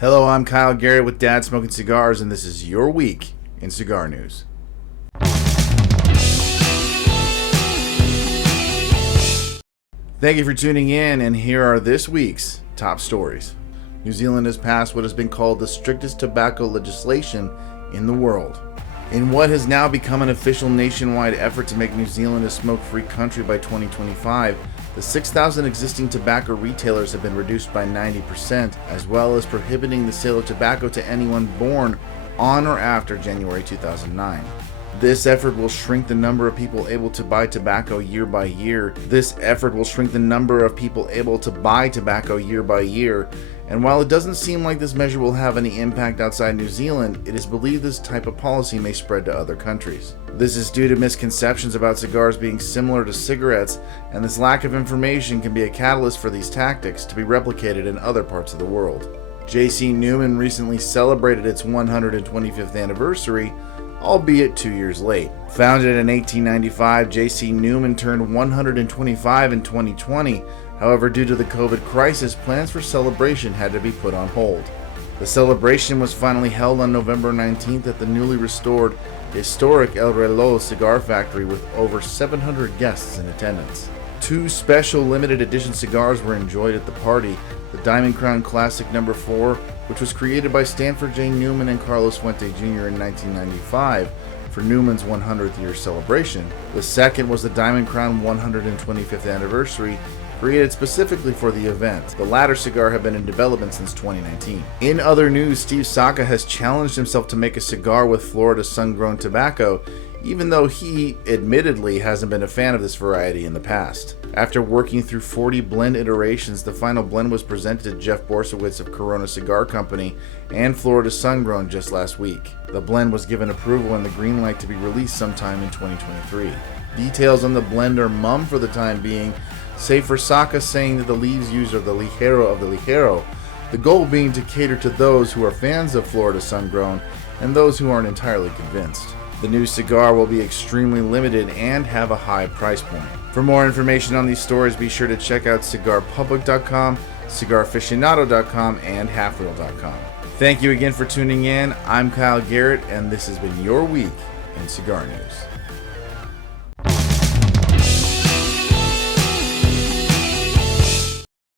Hello, I'm Kyle Garrett with Dad Smoking Cigars, and this is your week in cigar news. Thank you for tuning in, and here are this week's top stories. New Zealand has passed what has been called the strictest tobacco legislation in the world. In what has now become an official nationwide effort to make New Zealand a smoke-free country by 2025, the 6,000 existing tobacco retailers have been reduced by 90%, as well as prohibiting the sale of tobacco to anyone born on or after January 2009. This effort will shrink the number of people able to buy tobacco year by year. And while it doesn't seem like this measure will have any impact outside New Zealand, it is believed this type of policy may spread to other countries. This is due to misconceptions about cigars being similar to cigarettes, and this lack of information can be a catalyst for these tactics to be replicated in other parts of the world. J.C. Newman recently celebrated its 125th anniversary, albeit 2 years late. Founded in 1895, J.C. Newman turned 125 in 2020. However, due to the COVID crisis, plans for celebration had to be put on hold. The celebration was finally held on November 19th at the newly restored historic El Reloj cigar factory with over 700 guests in attendance. Two special limited edition cigars were enjoyed at the party: the Diamond Crown Classic No. 4, which was created by Stanford J. Newman and Carlos Fuente Jr. in 1995 for Newman's 100th year celebration. The second was the Diamond Crown 125th anniversary, created specifically for the event. The latter cigar had been in development since 2019. In other news, Steve Saka has challenged himself to make a cigar with Florida sun-grown tobacco, even though he admittedly hasn't been a fan of this variety in the past. After working through 40 blend iterations, the final blend was presented to Jeff Borsowitz of Corona Cigar Company and Florida Sun-Grown just last week. The blend was given approval and the green light to be released sometime in 2023. Details on the blend are mum for the time being, save for Saka saying that the leaves used are the Ligero of the Ligero, the goal being to cater to those who are fans of Florida Sun-Grown and those who aren't entirely convinced. The new cigar will be extremely limited and have a high price point. For more information on these stories, be sure to check out cigarpublic.com, cigaraficionado.com, and halfwheel.com. Thank you again for tuning in. I'm Kyle Garrett, and this has been your week in cigar news.